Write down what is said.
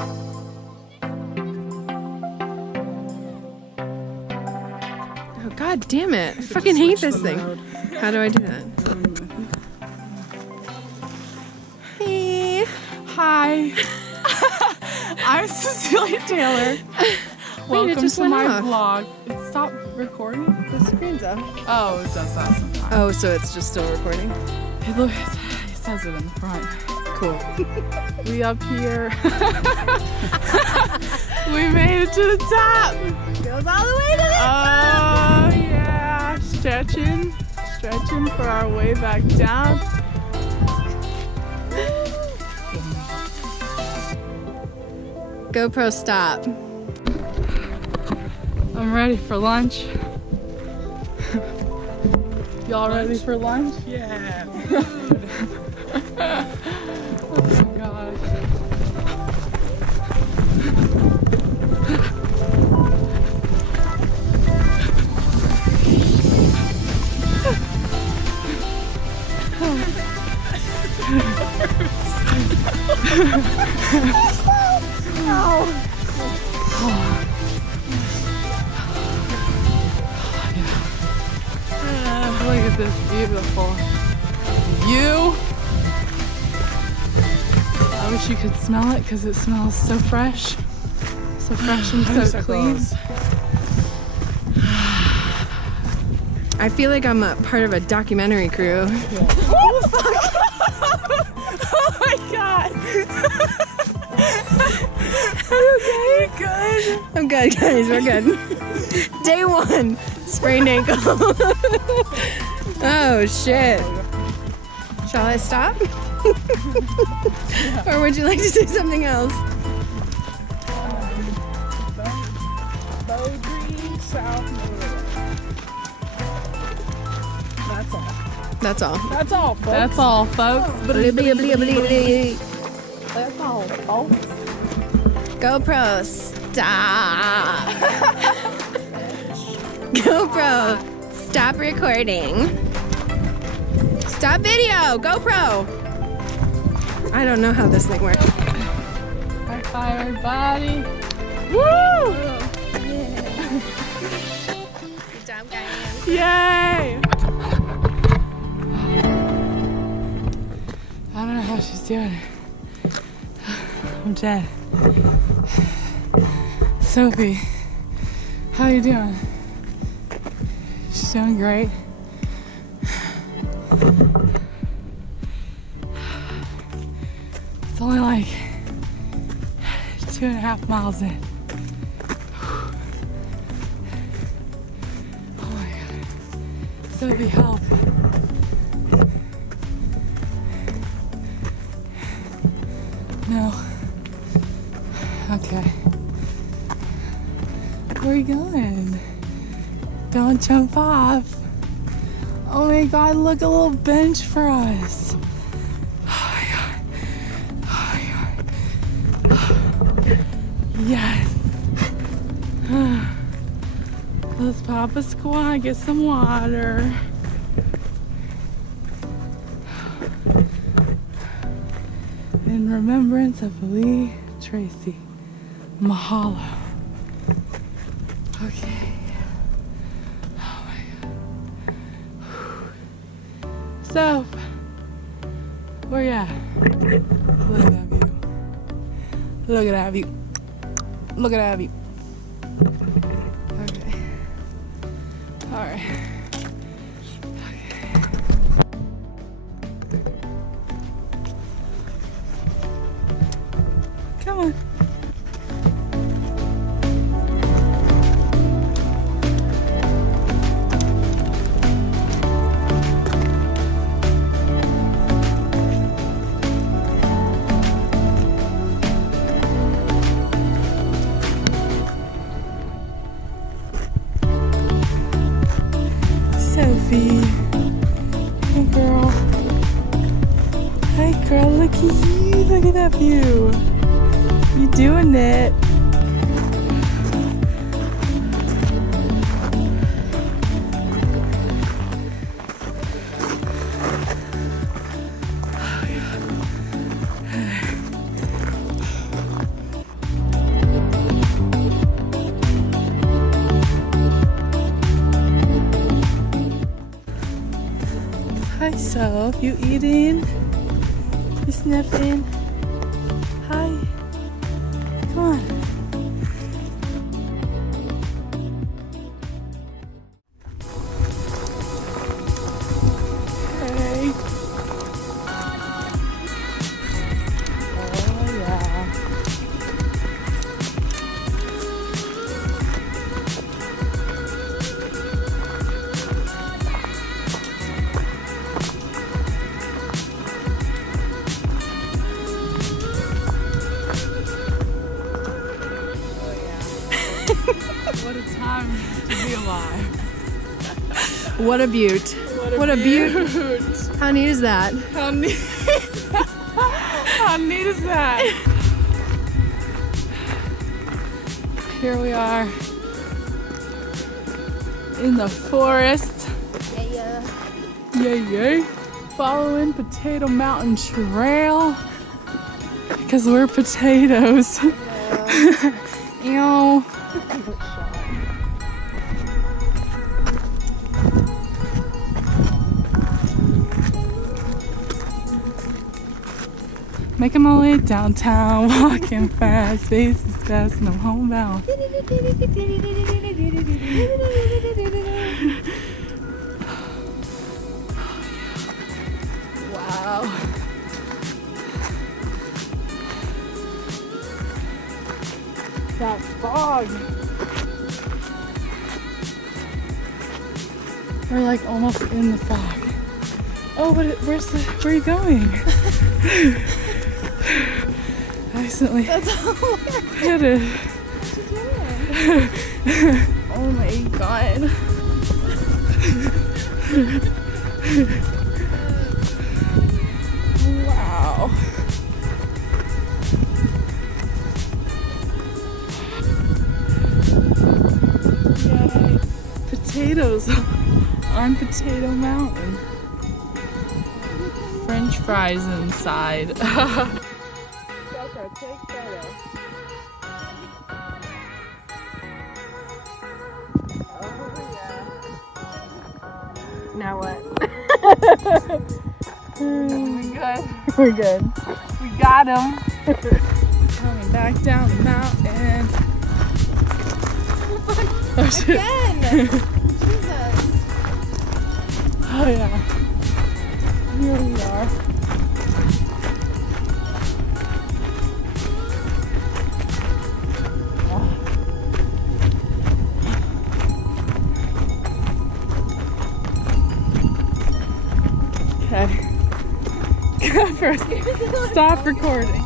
Oh, god damn it. I fucking hate this thing. How do I do that? Hey. Hi. I'm Cecelia Taylor. Welcome to my vlog. It stopped recording? The screen's up. Oh, it does that sometimes. Oh, so it's just still recording? Hey, look, it says it in the front. Cool. We up here. We made it to the top. Goes all the way to the top. Oh, yeah. Stretching for our way back down. GoPro stop. I'm ready for lunch. Y'all ready for lunch? Yeah. Oh my gosh. Look at this beautiful view. I wish you could smell it because it smells so fresh. So fresh and so clean. I feel like I'm a part of a documentary crew. Oh, fuck! Oh my god! Are you okay? Good? I'm good, guys. We're good. Day 1. Sprained ankle. Oh, shit. Shall I stop? Or would you like to say something else? Bowdrey, South That's all. That's all, folks. That's all, folks. That's all, folks. GoPro, stop. GoPro, stop recording. Stop video, GoPro. I don't know how this thing works. High five, everybody. Woo! Good job, guys. Yay! I don't know how she's doing. I'm dead. Sophie, how you doing? She's doing great. It's only like 2.5 miles in. Oh my god. Sophie, help. No. Okay. Where are you going? Don't jump off. Oh my god, look, a little bench for us. Oh my god. Oh my god. Yes. Let's pop a squat, get some water. In remembrance of Lee Tracy. Mahalo. Okay. Oh my god. So, where you at? Look at that view. Look at that view. Look at that view. Okay. Alright. Come on. Sophie. Hey girl. Hey girl, look at you. Look at that view. You doing it? So, you eating? You sniffing? Hi. Come on. Hey. Oh, yeah. What a time to be alive. What a beaut. What a beaut. How neat is that? How neat, how neat is that? Here we are in the forest. Yay, yay. Following Potato Mountain Trail because we're potatoes. Ew. Making my way downtown, walking fast, faces fast, and I'm homebound. Wow. That fog. We're like almost in the fog. Oh, but where are you going? I accidentally hit it. Oh my god. Wow. Yay. Potatoes on Potato Mountain. French fries inside. Take photo. Now what? We good. We're good. We got him. Coming back down the mountain. Oh shit. Again! Jesus. Oh yeah. Here we are. Okay. Go first. Stop recording.